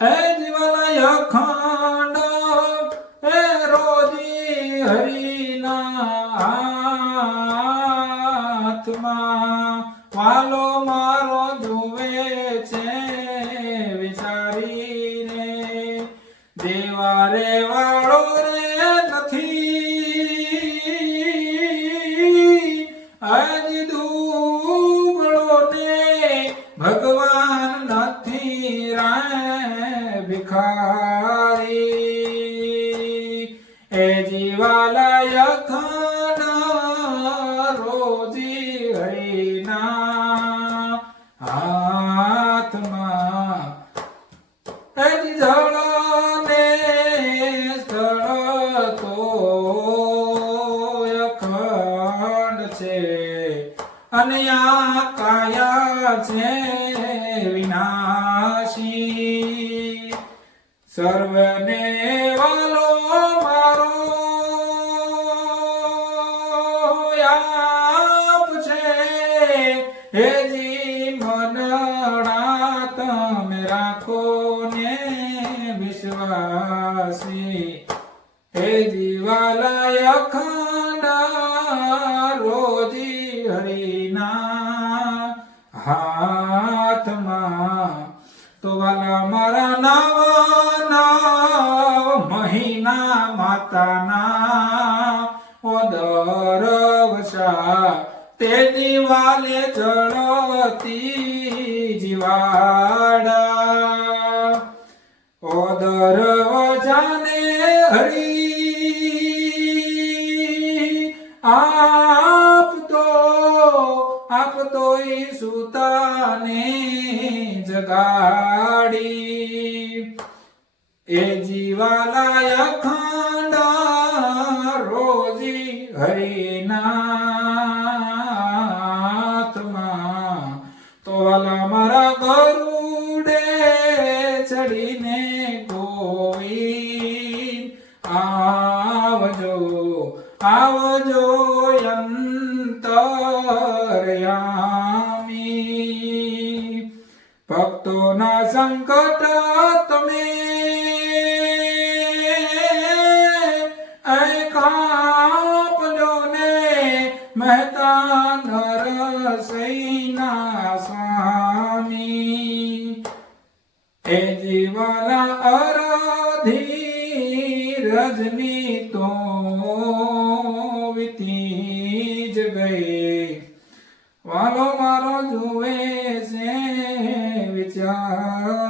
એ જીવલય ખંડ એ રોજી હરિના હાથમાં વાલો મારો જુએ છે વિચારીને. દેવા વાળો રે ભિખારી, એ જીવાલય ખંડ રોજી હરિના હાથમાં. એની જળને સ્થળ તો અખંડ છે, અને આ કાયા છે વિનાશી. સર્વને વાલો મારો. આપ છે હે જી મનડા તમે રાખો ને વિશ્વાસી. હે જીવાલય ખંડ રોજી હરિના હાથમાં. તો વાલા મારા નવ માતાના ઓદરવસા તે દિવાલે ચડતી જીવાડા. ઓદરવજાને હરી, આપ તો આપ તો સુતાને જગાડી. એ જીવાલાય ખંડ રોજી હરિનાથમાં તો વાલા મારા ગરુડે ચડીને ગોવિંદ આવજો આવજો અંતરયામી. ભક્તોના સંકટ તમે નરસૈના સ્વામી એ જીવના અરાધી રજની તો વિતી ગઈ વાલો મારો જુએ છે વિચાર